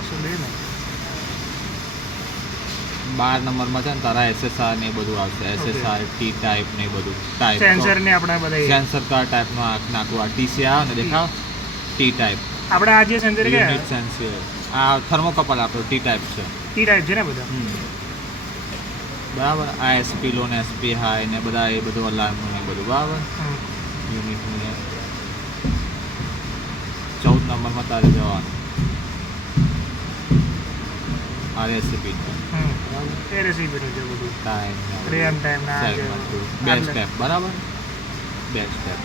કશું દે ને 12 નંબરમાં છે ને તારા SSR ને એ બધું આવશે. SSR ટી ટાઈપ ને એ બધું ટાઈપ સેન્સર ને આપણે બધા સેન્સર કયા ટાઈપનો નાખવું. આ TC આવે ને દેખાવ ટી ટાઈપ આપણે આ જે સેન્સર કે યુનિટ સેન્સર. આ થર્મોકપલ આપણો ટી ટાઈપ છે. ટી ટાઈપ છે ને બધા બરાબર. આ SP લો ને SP હાઈ ને બધા એ બધું અલાર્મનું ને બધું બરાબર. યુનિટનું ને 14 નંબરમાં તારે જવાનું RSCP એ રેસીપીનું છે બધું ટાઈમ રેમ ટાઈમ ના બે સ્ટેપ બરાબર. બે સ્ટેપ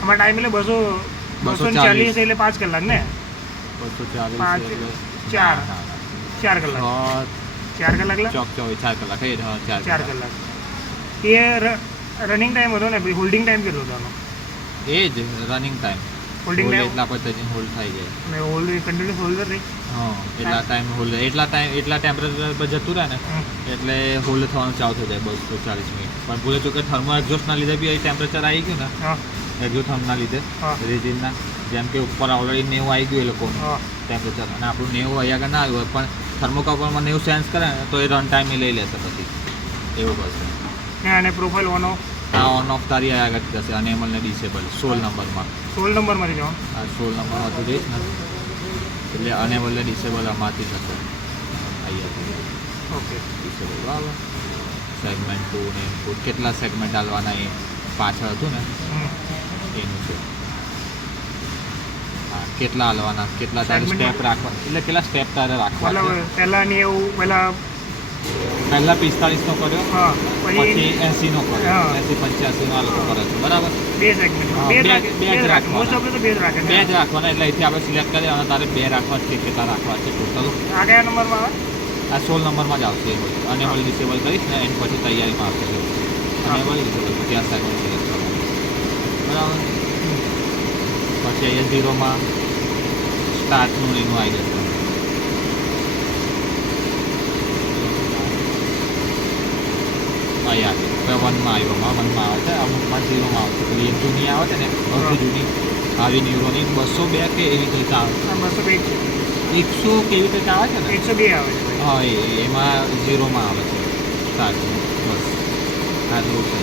આમાં ટાઈમ એટલે 240 એટલે 5 કલાક ને 240 4 કલાક 4 કલાક ચોક 4 કલાક 4 કલાક. એ રનિંગ ટાઈમ હતો ને હોલ્ડિંગ ટાઈમ કેટલો હતો આનો? એ જ રનિંગ ટાઈમ. હોલ્ડિંગ ટાઈમ એટલા પછી હોલ્ડ થઈ જાય ને હોલ્ડ કન્ટિન્યુઅસ હોલ્ડ રહે. હા એટલા ટાઈમ હોલ્ડ એટલા ટેમ્પરેચર પર જતું રહે ને એટલે હોલ્ડ થવાનું ચાલુ થઈ જાય 240 મિનિટ. પણ ભૂલે ચૂકે થર્મો એક્ઝોસ્ટના લીધે બી એ ટેમ્પરેચર આવી ગયું ને એક્ઝોથર્મના લીધે રેઝિનના જેમ કે ઉપર ઓલરેડી 90 આવી ગયું એ લોકોનું ટેમ્પરેચર અને આપણું 90 અહીંયા આગળ ના આવ્યું હોય પણ થર્મોકપલમાં 90 સેન્સ કરે ને તો એ રન ટાઈમ લઈ લેશે પછી એવું કરશે. અને પ્રોફાઇલ ઓન ઓફ આ ઓન ઓફ તારી આગળ જશે અને એમલ ને ડિસેબલ 16 નંબરમાં 16 નંબરમાંથી જવાનું. આ 16 નંબરમાં તું જઈશ ને એટલે અનેબલ ને ડિસેબલ આમાંથી થશે અહીંયાથી ઓકે ડિસેબલ બરાબર. સેગમેન્ટ 2 ને ઇનપુટ કેટલા સેગમેન્ટ આલવાના એ પાછળ હતું ને એનું છે. હા કેટલા આલવાના કેટલા તારે સ્ટેપ રાખવા એટલે કેટલા સ્ટેપ તારે રાખવા પહેલાંની એવું પહેલાં 45 નો કર્યો હા પછી 80 નો કર્યો 80 85 નો આ લોકો કરે છે બરાબર. બે સેગમેન્ટ બે જ રાખવાના મોસ્ટ ઓફ તો બે જ રાખે બે જ રાખવાના એટલે અહીંથી આપણે સિલેક્ટ કરીએ અને તારે બે રાખવા છે કેટલા રાખવા છે ટોટલ. આ કયા નંબરમાં આવે? આ 16 નંબરમાં જ આવશે એ બધું. અનેબલ ડિસેબલ કરીશ ને એની પછી તૈયારીમાં આવશે અનેબલ ડિસેબલ પછી આ સેગમેન્ટ સિલેક્ટ કરવાનું બરાબર. પછી અહીંયા 0માં સ્ટાર્ટનું એનું આવી જશે. અહીંયા 1માં આવ્યો 1માં આવે છે અમુકમાં 0માં આવશે. પેલી એક જૂની આવે છે ને સૌથી જૂની આવી ન્યુરોની 202 કે એવી કંઈક આવે 202 100 કેવી કંઈક આવે છે ને 102 આવે છે. હા એમાં 0માં આવે છે સ્ટાર્ટ બસ આટલું છે.